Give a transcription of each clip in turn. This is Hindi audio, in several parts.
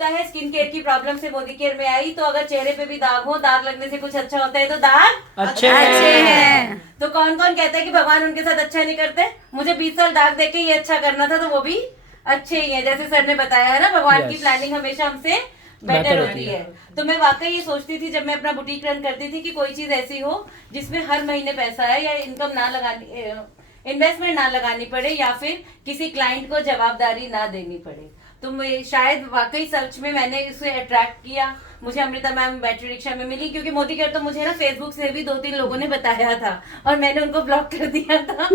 है स्किन केयर की प्रॉब्लम से मोदी केयर में आई, तो अगर चेहरे पे भी दाग हो, दाग लगने से कुछ अच्छा होता है तो दाग अच्छे हैं। तो कौन कौन कहता है कि भगवान उनके साथ अच्छा नहीं करते। मुझे 20 साल दाग देके ये अच्छा करना था, तो वो भी अच्छे ही है। जैसे सर ने बताया है ना, भगवान की प्लानिंग हमेशा हमसे बेटर होती है। तो मैं वाकई ये सोचती थी जब मैं अपना बुटीक रन करती थी कि कोई चीज ऐसी हो जिसमें हर महीने पैसा है, या इनकम ना लगानी, इन्वेस्टमेंट ना लगानी पड़े, या फिर किसी क्लाइंट को जवाबदारी ना देनी पड़े। तो मैं शायद वाकई सच में मैंने इसे अट्रैक्ट किया। मुझे अमृता मैम बैटरी रिक्शा में मिली, क्योंकि मोदी केयर तो मुझे ना फेसबुक से भी 2-3 लोगों ने बताया था और मैंने उनको ब्लॉक कर दिया था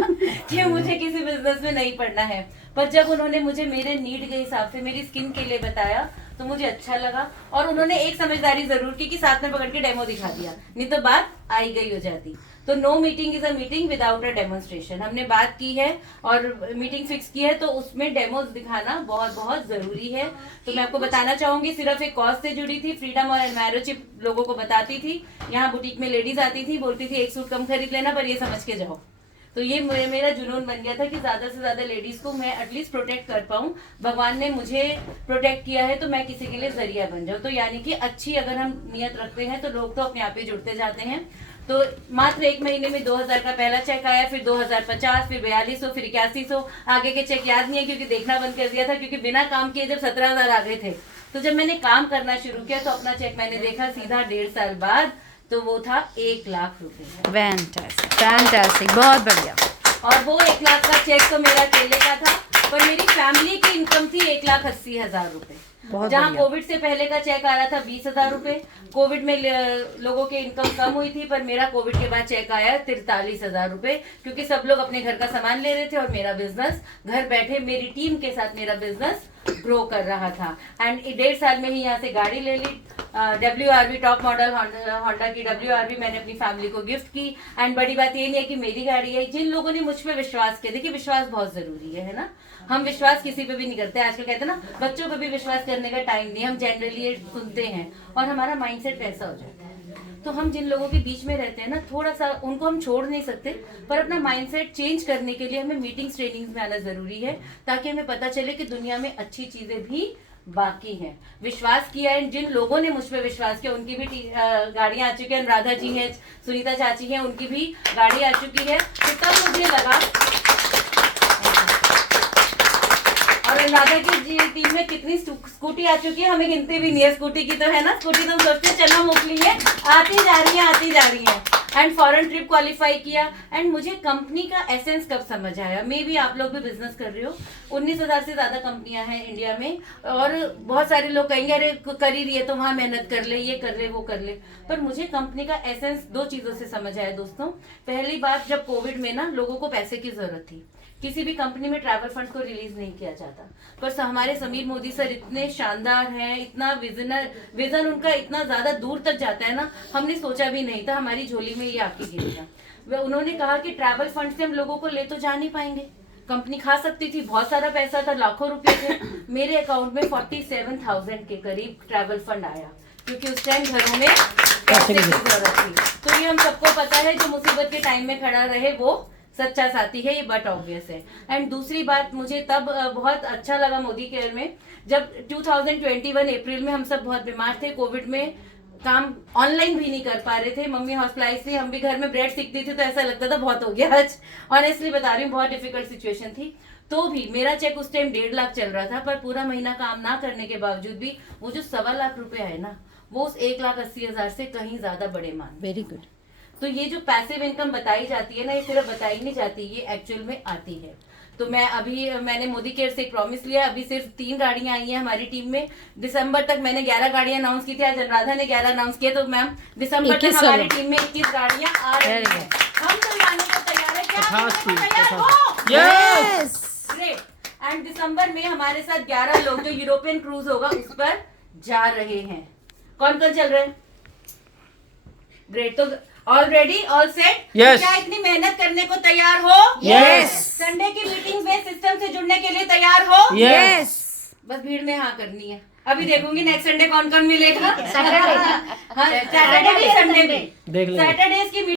कि मुझे किसी बिजनेस में नहीं पढ़ना है। पर जब उन्होंने मुझे मेरे नीड के हिसाब से मेरी स्किन के लिए बताया तो मुझे अच्छा लगा। और उन्होंने एक समझदारी जरूर की कि साथ में पकड़ के डेमो दिखा दिया, नहीं तो बात आई गई हो जाती। तो no meeting is a meeting without a demonstration. हमने बात की है और मीटिंग फिक्स की है, तो उसमें डेमोज दिखाना बहुत बहुत जरूरी है। तो मैं आपको बताना चाहूंगी, सिर्फ एक कॉज से जुड़ी थी, फ्रीडम और एडमायरशिप लोगों को बताती थी। यहाँ बुटीक में लेडीज आती थी, बोलती थी एक सूट कम खरीद लेना, पर ये समझ के जाओ। तो ये मेरा जुनून बन गया था कि ज्यादा से ज्यादा लेडीज को मैं एटलीस्ट प्रोटेक्ट कर पाऊँ। भगवान ने मुझे प्रोटेक्ट किया है तो मैं किसी के लिए जरिया बन जाऊँ। तो यानी कि अच्छी अगर हम नियत रखते हैं तो लोग तो अपने आप ही जुड़ते जाते हैं। तो मात्र 1 महीने में 2000 का पहला चेक आया, फिर 2050, फिर 4200, फिर 8100। आगे के चेक याद नहीं है क्योंकि देखना बंद कर दिया था, क्योंकि बिना काम किए जब 17000 आ गए थे, तो जब मैंने काम करना शुरू किया तो अपना चेक मैंने देखा सीधा 1.5 साल बाद, तो वो था 1 लाख रुपए। फैंटास्टिक, बहुत बढ़िया। और वो 1 लाख का चेक तो मेरा अकेले का था, पर मेरी फैमिली की इनकम थी 1,80,000 रुपए। जहाँ कोविड से पहले का चेक आ रहा था 20,000 रुपए। कोविड में लोगों की इनकम कम हुई थी, पर मेरा कोविड के बाद चेक आया 43,000 रुपए, क्योंकि सब लोग अपने घर का सामान ले रहे थे और मेरा बिजनेस घर बैठे मेरी टीम के साथ मेरा बिजनेस ग्रो कर रहा था। एंड 1.5 साल में ही यहाँ से गाड़ी ले ली, WRV टॉप मॉडल होंडा की WRV मैंने अपनी फैमिली को गिफ्ट की। एंड बड़ी बात ये नहीं है कि मेरी गाड़ी है, जिन लोगों ने मुझ पर विश्वास किया, देखिए विश्वास बहुत जरूरी है ना। हम विश्वास किसी पे भी नहीं करते, आजकल कहते हैं ना बच्चों पे भी विश्वास करने का टाइम नहीं, हम जनरली ये सुनते हैं और हमारा माइंडसेट वैसा हो जाता है। तो हम जिन लोगों के बीच में रहते हैं ना, थोड़ा सा उनको हम छोड़ नहीं सकते, पर अपना माइंडसेट चेंज करने के लिए हमें मीटिंग्स ट्रेनिंग्स में आना जरूरी है, ताकि हमें पता चले कि दुनिया में अच्छी चीजें भी बाकी हैं। विश्वास किया है, जिन लोगों ने मुझ पर विश्वास किया उनकी भी गाड़ियां आ चुकी है। राधा जी हैं, सुनीता चाची हैं, उनकी भी गाड़ी आ चुकी है। तो तब मुझे लगा, और राधा की टीम में कितनी स्कूटी आ चुकी है हमें गिनती भी नहीं है स्कूटी की, तो है ना स्कूटी, तो हम सोचते हैं चलो मोकली है, आती जा रही है। एंड फॉरेन ट्रिप क्वालिफाई किया। एंड मुझे कंपनी का एसेंस कब समझ आया, मे भी आप लोग भी बिजनेस कर रहे हो, 19,000 से ज्यादा कंपनियां हैं इंडिया में, और बहुत सारे लोग कहेंगे अरे कर ही रही है तो वहां मेहनत कर ले, ये कर ले, वो कर ले। पर मुझे कंपनी का एसेंस 2 चीजों से समझ आया दोस्तों। पहली बात, जब कोविड में ना लोगों को पैसे की जरूरत थी, किसी भी कंपनी में ट्रैवल फंड को रिलीज नहीं किया जाता, पर हमारे समीर मोदी सर इतने शानदार हैं, इतना विजन उनका इतना ज्यादा दूर तक जाता है ना, हमने सोचा भी नहीं था हमारी झोली में ये आके गिरेगा। उन्होंने कहा कि ट्रैवल फंड से हम लोगों को ले तो जा नहीं पाएंगे, कंपनी खा सकती थी, बहुत सारा पैसा था, लाखों रुपए थे। मेरे अकाउंट में 47,000 के करीब ट्रैवल फंड आया, क्योंकि उस टाइम घरों में पैसे की जरूरत थी। तो ये हम सबको पता है, जो मुसीबत के टाइम में खड़ा रहे वो सच्चा साथी है, ये बट ऑब्वियस है। एंड दूसरी बात, मुझे तब बहुत अच्छा लगा मोदी केयर में, जब 2021 अप्रैल में हम सब बहुत बीमार थे, कोविड में काम ऑनलाइन भी नहीं कर पा रहे थे, मम्मी हॉस्पिटलाइज थी, हम भी घर में ब्रेड सीखती थी, तो ऐसा लगता था बहुत हो गया आज, ऑनेस्टली बता रही हूँ, बहुत डिफिकल्ट सिचुएशन थी। तो भी मेरा चेक उस टाइम 1.5 लाख चल रहा था, पर पूरा महीना काम ना करने के बावजूद भी वो जो 1.25 लाख रुपए आए ना, वो उस 1,80,000 से कहीं ज्यादा बड़े मान। Very good. तो ये जो पैसिव इनकम बताई जाती है ना, ये सिर्फ बताई नहीं जाती, ये एक्चुअल में आती है। तो मैंने मोदी केयर से एक प्रॉमिस लिया, अभी सिर्फ 3 गाड़ियां आई हैं हमारी टीम में। दिसंबर तक मैंने 11 गाड़ियां अनाउंस की थी, आज अनुराधा ने 11 अनाउंस किया, तो मैम दिसंबर तक हमारी टीम में 21 गाड़ियां आ रही हैं। हम तो लाने को तैयार है, क्या तैयार हो? Yes, great. एंड दिसंबर में हमारे साथ 11 लोग जो यूरोपियन क्रूज होगा उस पर जा रहे हैं। कौन कौन चल रहे हैं? ग्रेट। तो ऑल रेडी, ऑल सेट? क्या इतनी मेहनत करने को तैयार हो? यस। संडे की मीटिंग में सिस्टम से जुड़ने के लिए तैयार हो? यस। बस भीड़ में हाँ करनी है। अभी देखूंगी नेक्स्ट संडे कौन कौन मिलेगा। सैटरडे भी, संडे भी, सैटरडे की